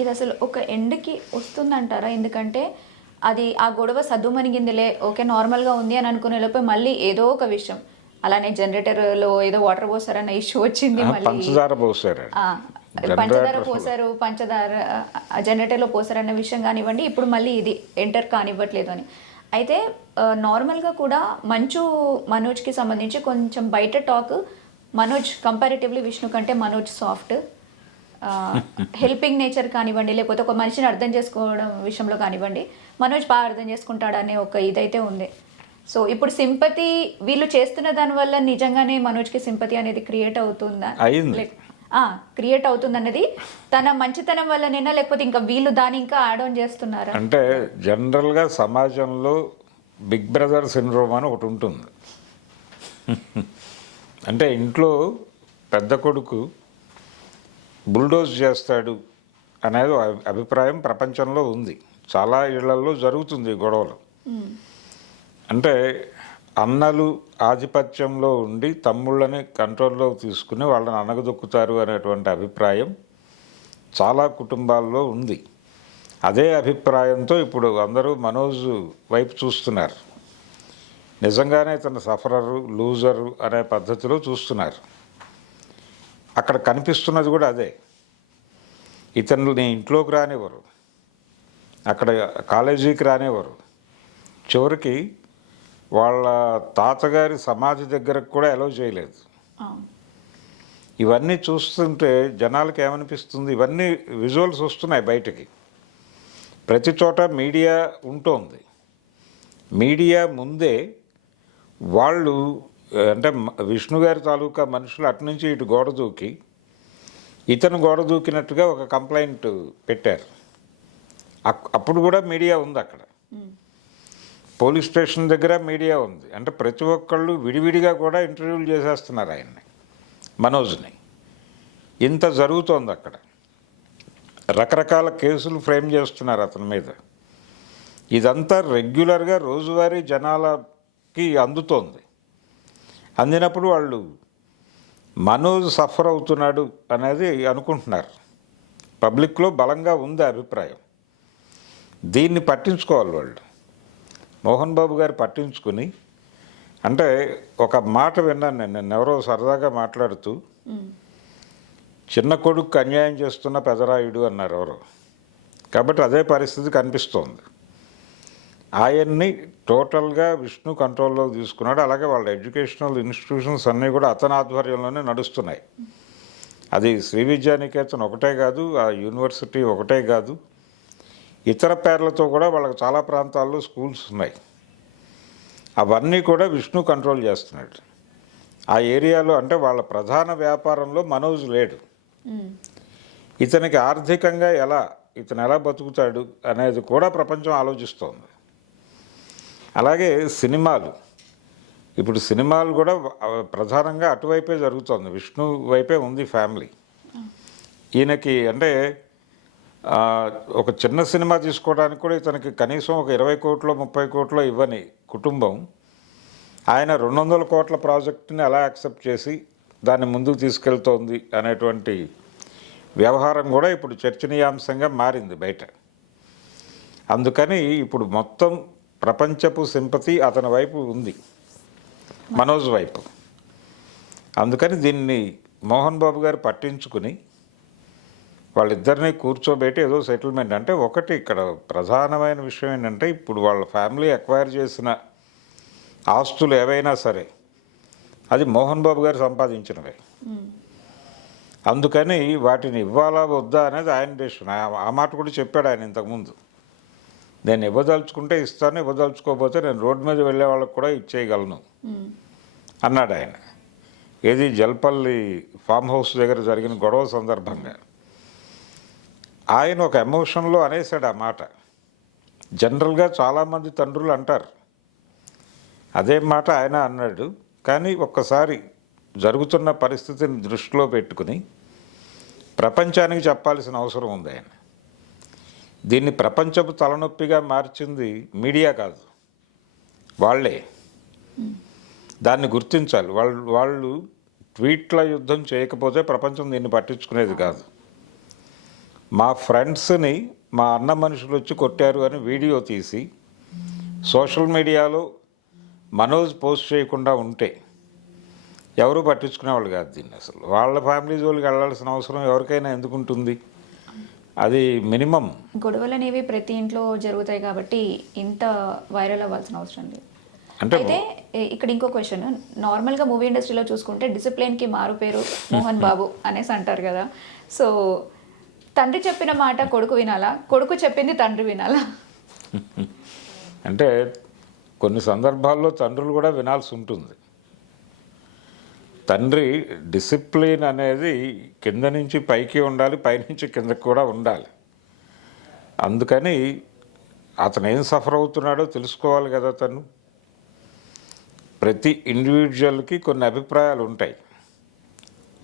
ఇది అసలు ఒక ఎండ్కి వస్తుందంటారా? ఎందుకంటే అది ఆ గొడవ సద్దుమణిగిందిలే ఓకే నార్మల్గా ఉంది అని అనుకునే లోపే మళ్ళీ ఏదో ఒక విషయం. అలానే జనరేటర్లో ఏదో వాటర్ పోసారన్న ఇష్యూ వచ్చింది పంచదార పోసారు. పంచదార పోసారు పంచదార జనరేటర్లో పోసారన్న విషయం కానివ్వండి ఇప్పుడు మళ్ళీ ఇది ఎంటర్ కానివ్వట్లేదు అని. అయితే నార్మల్గా కూడా మంచు మనోజ్కి సంబంధించి కొంచెం బయట టాక్ మనోజ్ కంపారిటివ్లీ విష్ణు కంటే మనోజ్ సాఫ్ట్. హెల్పింగ్ నేచర్ కానివ్వండి లేకపోతే ఒక మనిషిని అర్థం చేసుకోవడం విషయంలో కానివ్వండి మనోజ్ బాగా అర్థం చేసుకుంటాడనే ఒక ఇదైతే ఉంది. సో ఇప్పుడు సింపతి వీళ్ళు చేస్తున్న దాని వల్ల నిజంగానే మనోజ్కి సింపతి అనేది క్రియేట్ అవుతుందా. క్రియేట్ అవుతుంది అన్నది తన మంచితనం వల్లనేనా లేకపోతే ఇంకా వీళ్ళు దాన్ని ఇంకా యాడ్ ఆన్ చేస్తున్నారా? అంటే జనరల్గా సమాజంలో బిగ్ బ్రదర్ సిండ్రోమ్ అని ఒకటి ఉంటుంది. అంటే ఇంట్లో పెద్ద కొడుకు బుల్డోజ్ చేస్తాడు అనేది అభిప్రాయం ప్రపంచంలో ఉంది. చాలా ఇళ్ళలో జరుగుతుంది గొడవలు. అంటే అన్నలు ఆధిపత్యంలో ఉండి తమ్ముళ్ళని కంట్రోల్లో తీసుకుని వాళ్ళని అనగదొక్కుతారు అనేటువంటి అభిప్రాయం చాలా కుటుంబాల్లో ఉంది. అదే అభిప్రాయంతో ఇప్పుడు అందరూ మనోజ్ వైపు చూస్తున్నారు. నిజంగానే తన సఫరరు లూజరు అనే పద్ధతిలో చూస్తున్నారు. అక్కడ కనిపిస్తున్నది కూడా అదే. ఇతనుని ఇంట్లోకి రానివ్వరు. అక్కడ కాలేజీకి రానివ్వరు. చివరికి వాళ్ళ తాతగారి సమాధి దగ్గరకు కూడా అలౌ చేయలేదు. ఇవన్నీ చూస్తుంటే జనాలకు ఏమనిపిస్తుంది? ఇవన్నీ విజువల్స్ వస్తున్నాయి బయటికి. ప్రతి చోట మీడియా ఉంటోంది. మీడియా ముందే వాళ్ళు అంటే విష్ణు గారి తాలూకా మనుషులు అటు నుంచి ఇటు గోడ దూకి ఇతను గోడ దూకినట్టుగా ఒక కంప్లైంట్ పెట్టారు. అప్పుడు కూడా మీడియా ఉంది అక్కడ. పోలీస్ స్టేషన్ దగ్గర మీడియా ఉంది. అంటే ప్రతి ఒక్కళ్ళు విడివిడిగా కూడా ఇంటర్వ్యూలు చేసేస్తున్నారు ఆయన్ని మనోజ్ని. ఇంత జరుగుతోంది అక్కడ. రకరకాల కేసులు ఫ్రేమ్ చేస్తున్నారు అతని మీద. ఇదంతా రెగ్యులర్గా రోజువారీ జనాలకి అందుతోంది. అందినప్పుడు వాళ్ళు మనోజ్ సఫర్ అవుతున్నాడు అనేది అనుకుంటున్నారు. పబ్లిక్లో బలంగా ఉంది అభిప్రాయం. దీన్ని పట్టించుకోవాలి వాళ్ళు. మోహన్ బాబు గారు పట్టించుకుని అంటే ఒక మాట విన్నాను నేను నిన్న ఎవరో సరదాగా మాట్లాడుతూ చిన్న కొడుకు అన్యాయం చేస్తున్న పెదరాయుడు అన్నారు ఎవరో. కాబట్టి అదే పరిస్థితి కనిపిస్తోంది. ఆయన్ని టోటల్గా విష్ణు కంట్రోల్లో తీసుకున్నాడు. అలాగే వాళ్ళ ఎడ్యుకేషనల్ ఇన్స్టిట్యూషన్స్ అన్నీ కూడా అతని ఆధ్వర్యంలోనే నడుస్తున్నాయి. అది శ్రీ విద్యానికేతన్ ఒకటే కాదు ఆ యూనివర్సిటీ ఒకటే కాదు. ఇతర పేర్లతో కూడా వాళ్ళకి చాలా ప్రాంతాల్లో స్కూల్స్ ఉన్నాయి. అవన్నీ కూడా విష్ణు కంట్రోల్ చేస్తున్నాడు. ఆ ఏరియాలో అంటే వాళ్ళ ప్రధాన వ్యాపారంలో మనోజ్ లేడు. ఇతనికి ఆర్థికంగా ఎలా ఇతను ఎలా బతుకుతాడు అనేది కూడా ప్రపంచం ఆలోచిస్తోంది. అలాగే సినిమాలు. ఇప్పుడు సినిమాలు కూడా ప్రధానంగా అటువైపే జరుగుతోంది. విష్ణు వైపే ఉంది ఫ్యామిలీ. ఈయనకి అంటే ఒక చిన్న సినిమా తీసుకోవడానికి కూడా ఇతనికి కనీసం ఒక ఇరవై కోట్లో ముప్పై కోట్లో ఇవ్వని కుటుంబం ఆయన రెండు వందల కోట్ల ప్రాజెక్టుని ఎలా యాక్సెప్ట్ చేసి దాన్ని ముందుకు తీసుకెళ్తోంది అనేటువంటి వ్యవహారం కూడా ఇప్పుడు చర్చనీయాంశంగా మారింది బయట. అందుకని ఇప్పుడు మొత్తం ప్రపంచపు సింపతి అతని వైపు ఉంది. మనోజ్ వైపు. అందుకని దీన్ని మోహన్ బాబు గారు పట్టించుకుని వాళ్ళిద్దరిని కూర్చోబెట్టి ఏదో సెటిల్మెంట్ అంటే ఒకటి ఇక్కడ ప్రధానమైన విషయం ఏంటంటే ఇప్పుడు వాళ్ళ ఫ్యామిలీ అక్వైర్ చేసిన ఆస్తులు ఏవైనా సరే అది మోహన్ బాబు గారు సంపాదించినవే. అందుకని వాటిని ఇవ్వాలా వద్దా అనేది ఆయన డెసిషన్ ఆ- ఆ మాట కూడా చెప్పాడు ఆయన ఇంతకుముందు నేను ఇవ్వదలుచుకుంటే ఇస్తాను ఇవ్వదలుచుకోకపోతే నేను రోడ్డు మీద వెళ్ళే వాళ్ళకి కూడా ఇచ్చేయగలను అన్నాడు ఆయన. ఏది జల్పల్లి ఫామ్ హౌస్ దగ్గర జరిగిన గొడవ సందర్భంగా ఆయన ఒక ఎమోషన్లో అనేసాడు ఆ మాట. జనరల్గా చాలామంది తండ్రులు అంటారు. అదే మాట ఆయన అన్నాడు. కానీ ఒక్కసారి జరుగుతున్న పరిస్థితిని దృష్టిలో పెట్టుకుని ప్రపంచానికి చెప్పాల్సిన అవసరం ఉంది ఆయన. దీన్ని ప్రపంచపు తలనొప్పిగా మార్చింది మీడియా కాదు వాళ్ళే. దాన్ని గుర్తించాలి. వాళ్ళు వాళ్ళు ట్వీట్ల యుద్ధం చేయకపోతే ప్రపంచం దీన్ని పట్టించుకునేది కాదు. మా ఫ్రెండ్స్ని మా అన్న మనుషులు వచ్చి కొట్టారు అని వీడియో తీసి సోషల్ మీడియాలో మనోజ్ పోస్ట్ చేయకుండా ఉంటే ఎవరు పట్టించుకునేవాళ్ళు కాదు దీన్ని అసలు. వాళ్ళ ఫ్యామిలీ జోలికి వెళ్ళాల్సిన అవసరం ఎవరికైనా ఎందుకు ఉంటుంది అది మినిమం. గొడవలు అనేవి ప్రతి ఇంట్లో జరుగుతాయి కాబట్టి ఇంత వైరల్ అవ్వాల్సిన అవసరం లేదు. అంటే అయితే ఇక్కడ ఇంకో క్వశ్చన్ నార్మల్గా మూవీ ఇండస్ట్రీలో చూసుకుంటే డిసిప్లిన్కి మారు పేరు మోహన్ బాబు అనేసి అంటారు కదా. సో తండ్రి చెప్పిన మాట కొడుకు వినాలా? కొడుకు చెప్పింది తండ్రి వినాలా? అంటే కొన్ని సందర్భాల్లో తండ్రులు కూడా వినాల్సి ఉంటుంది. తండ్రి డిసిప్లిన్ అనేది కింద నుంచి పైకి ఉండాలి పైనుంచి కిందకి కూడా ఉండాలి. అందుకని అతను ఏం సఫర్ అవుతున్నాడో తెలుసుకోవాలి కదా తను. ప్రతి ఇండివిజువల్కి కొన్ని అభిప్రాయాలు ఉంటాయి.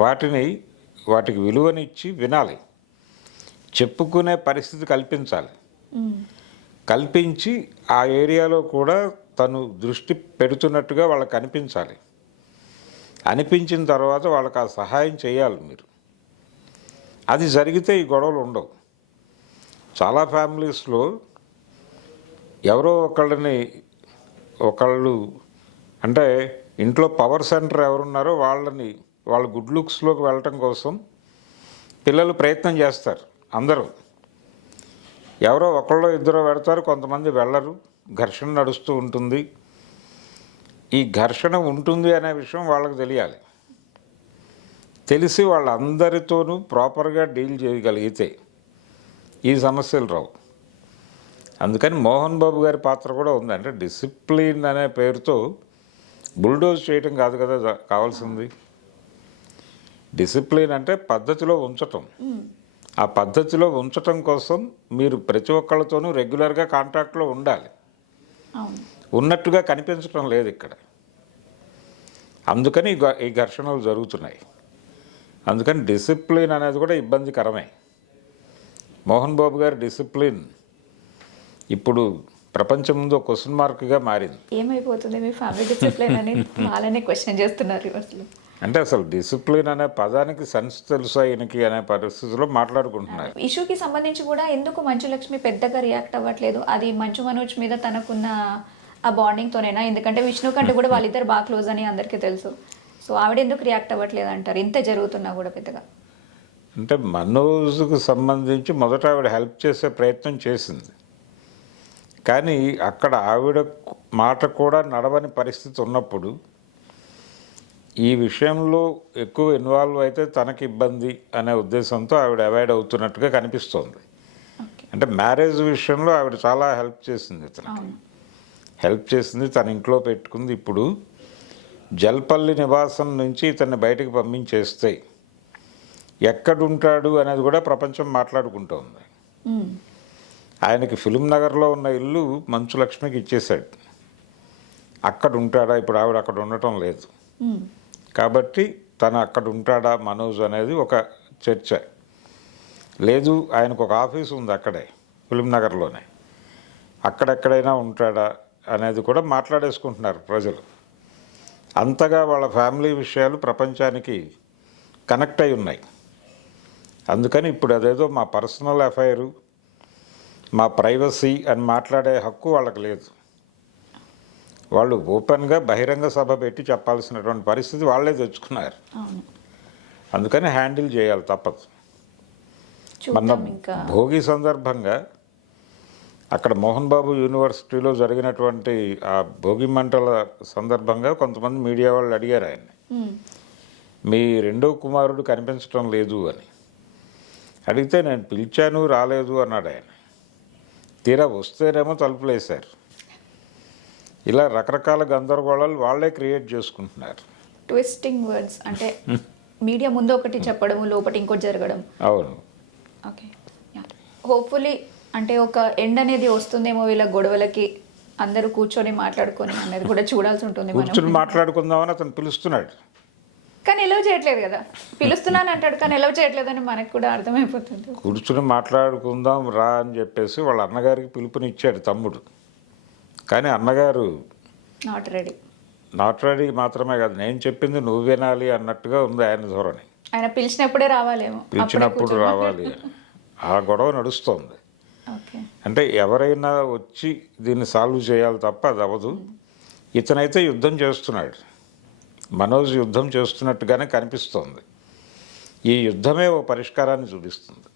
వాటిని వాటికి విలువనిచ్చి వినాలి. చెప్పుకునే పరిస్థితి కల్పించాలి. కల్పించి ఆ ఏరియాలో కూడా తను దృష్టి పెడుతున్నట్టుగా వాళ్ళకి అనిపించాలి. అనిపించిన తర్వాత వాళ్ళకి ఆ సహాయం చేయాలి మీరు. అది జరిగితే ఈ గొడవలు ఉండవు. చాలా ఫ్యామిలీస్లో ఎవరో ఒకళ్ళని ఒకళ్ళు అంటే ఇంట్లో పవర్ సెంటర్ ఎవరున్నారో వాళ్ళని వాళ్ళ గుడ్ లుక్స్లోకి వెళ్ళటం కోసం పిల్లలు ప్రయత్నం చేస్తారు అందరూ. ఎవరో ఒకళ్ళో ఇద్దరు పెడతారు కొంతమంది వెళ్ళరు ఘర్షణ నడుస్తూ ఉంటుంది. ఈ ఘర్షణ ఉంటుంది అనే విషయం వాళ్ళకి తెలియాలి. తెలిసి వాళ్ళందరితోనూ ప్రాపర్గా డీల్ చేయగలిగితే ఈ సమస్యలు రావు. అందుకని మోహన్ బాబు గారి పాత్ర కూడా ఉంది. అంటే డిసిప్లిన్ అనే పేరుతో బుల్డోజ్ చేయటం కాదు కదా కావాల్సింది. డిసిప్లిన్ అంటే పద్ధతిలో ఉంచటం. ఆ పద్ధతిలో ఉంచటం కోసం మీరు ప్రతి ఒక్కళ్ళతోనూ రెగ్యులర్గా కాంటాక్ట్లో ఉండాలి. ఉన్నట్టుగా కనిపించడం లేదు ఇక్కడ. అందుకని ఈ ఘర్షణలు జరుగుతున్నాయి. అందుకని డిసిప్లిన్ అనేది కూడా ఇబ్బందికరమే. మోహన్ బాబు గారి డిసిప్లిన్ ఇప్పుడు ప్రపంచం ముందు క్వశ్చన్ మార్క్గా మారింది. ఏమైపోతుంది? మీ ఫ్యామిలీ డిసిప్లిన్ అని వాళ్ళనే క్వశ్చన్ చేస్తున్నారు రివర్స్లో అంటే అసలు డిసిప్లిన్ అనే పదానికి సెన్స్ తెలుసా ఈయనకి అనే పరిస్థితిలో మాట్లాడుకుంటున్నారు. ఇష్యూకి సంబంధించి కూడా ఎందుకు మంచు లక్ష్మి పెద్దగా రియాక్ట్ అవ్వట్లేదు? అది మంచు మనోజ్ మీద తనకున్న ఆ బాండింగ్ తోనేనా? ఎందుకంటే విష్ణు కంటే కూడా వాళ్ళిద్దరు బాగా క్లోజ్ అని అందరికీ తెలుసు. సో ఆవిడ ఎందుకు రియాక్ట్ అవ్వట్లేదు అంటారు? ఇంత జరుగుతున్నా కూడా పెద్దగా. అంటే మనోజ్కు సంబంధించి మొదట ఆవిడ హెల్ప్ చేసే ప్రయత్నం చేసింది. కానీ అక్కడ ఆవిడ మాట కూడా నడవని పరిస్థితి ఉన్నప్పుడు ఈ విషయంలో ఎక్కువ ఇన్వాల్వ్ అయితే తనకి ఇబ్బంది అనే ఉద్దేశంతో ఆవిడ అవాయిడ్ అవుతున్నట్టుగా కనిపిస్తోంది. అంటే మ్యారేజ్ విషయంలో ఆవిడ చాలా హెల్ప్ చేసింది ఇతనికి అవును. హెల్ప్ చేసింది తన ఇంట్లో పెట్టుకుంది. ఇప్పుడు జల్పల్లి నివాసం నుంచి ఇతన్ని బయటకు పంపించేస్తే ఎక్కడుంటాడు అనేది కూడా ప్రపంచం మాట్లాడుకుంటోంది. ఆయనకి ఫిలిం నగర్లో ఉన్న ఇల్లు మంచు లక్ష్మికి ఇచ్చేశాడు. అక్కడ ఉంటాడా ఇప్పుడు ఆవిడ అక్కడ ఉండటం లేదు. కాబట్టి తను అక్కడ ఉంటాడా మనోజ్ అనేది ఒక చర్చ. లేదు ఆయనకు ఒక ఆఫీస్ ఉంది అక్కడే ఫిలిం నగర్లోనే. అక్కడెక్కడైనా ఉంటాడా? అనేది కూడా మాట్లాడేసుకుంటున్నారు ప్రజలు. అంతగా వాళ్ళ ఫ్యామిలీ విషయాలు ప్రపంచానికి కనెక్ట్ అయి ఉన్నాయి. అందుకని ఇప్పుడు అదేదో మా పర్సనల్ అఫైరు మా ప్రైవసీ అని మాట్లాడే హక్కు వాళ్ళకి లేదు. వాళ్ళు ఓపెన్గా బహిరంగ సభ పెట్టి చెప్పాల్సినటువంటి పరిస్థితి వాళ్ళే తెచ్చుకున్నారు. అందుకని హ్యాండిల్ చేయాలి తప్పదు. ఇంకా. భోగి సందర్భంగా అక్కడ మోహన్ బాబు యూనివర్సిటీలో జరిగినటువంటి ఆ భోగి మంటల సందర్భంగా కొంతమంది మీడియా వాళ్ళు అడిగారు ఆయన్ని. మీ రెండో కుమారుడు కనిపించడం లేదు అని. అడిగితే నేను పిలిచాను రాలేదు అన్నాడు ఆయన. తీరా వస్తేనేమో తలుపులు వేశారు ఇలా రకరకాల గందరగోళాలు వాళ్ళే క్రియేట్ చేసుకుంటున్నారు. ట్విస్టింగ్ వర్డ్స్ అంటే మీడియా ముందు ఒకటి చెప్పడం లోపల ఇంకోటి జరగడం. అవును. ఓకే. హోప్ఫుల్లీ అంటే ఒక ఎండ్ అనేది వస్తుందేమో వీళ్ళ గొడవలకి అందరూ కూర్చొని మాట్లాడుకొని అనేది కూడా చూడాల్సి ఉంటుంది కూర్చుని మనం మాట్లాడుకుందామని అతను పిలుస్తున్నాడు. కానీ ఎలవ్ చేయట్లేదు కదా. పిలుస్తున్నాను అంటాడు కానీ ఎలవ్ చేయట్లేదని మనకు కూడా అర్థమైపోతుంది. కూర్చుని మాట్లాడుకుందాం రా అని చెప్పేసి వాళ్ళ అన్నగారికి పిలుపునిచ్చాడు తమ్ముడు. కానీ అన్నగారు నాట్ రెడీ నాట్ రెడీ మాత్రమే కాదు నేను చెప్పింది నువ్వు వినాలి అన్నట్టుగా ఉంది ఆయన ధోరణి. ఆయన పిలిచినప్పుడే రావాలేమో. పిలిచినప్పుడు రావాలి ఆ గొడవ నడుస్తోంది. అంటే ఎవరైనా వచ్చి దీన్ని సాల్వ్ చేయాలి తప్ప అది అవ్వదు. ఇతనైతే యుద్ధం చేస్తున్నాడు. మనోజ్ యుద్ధం చేస్తున్నట్టుగానే కనిపిస్తోంది. ఈ యుద్ధమే ఓ పరిష్కారాన్ని చూపిస్తుంది.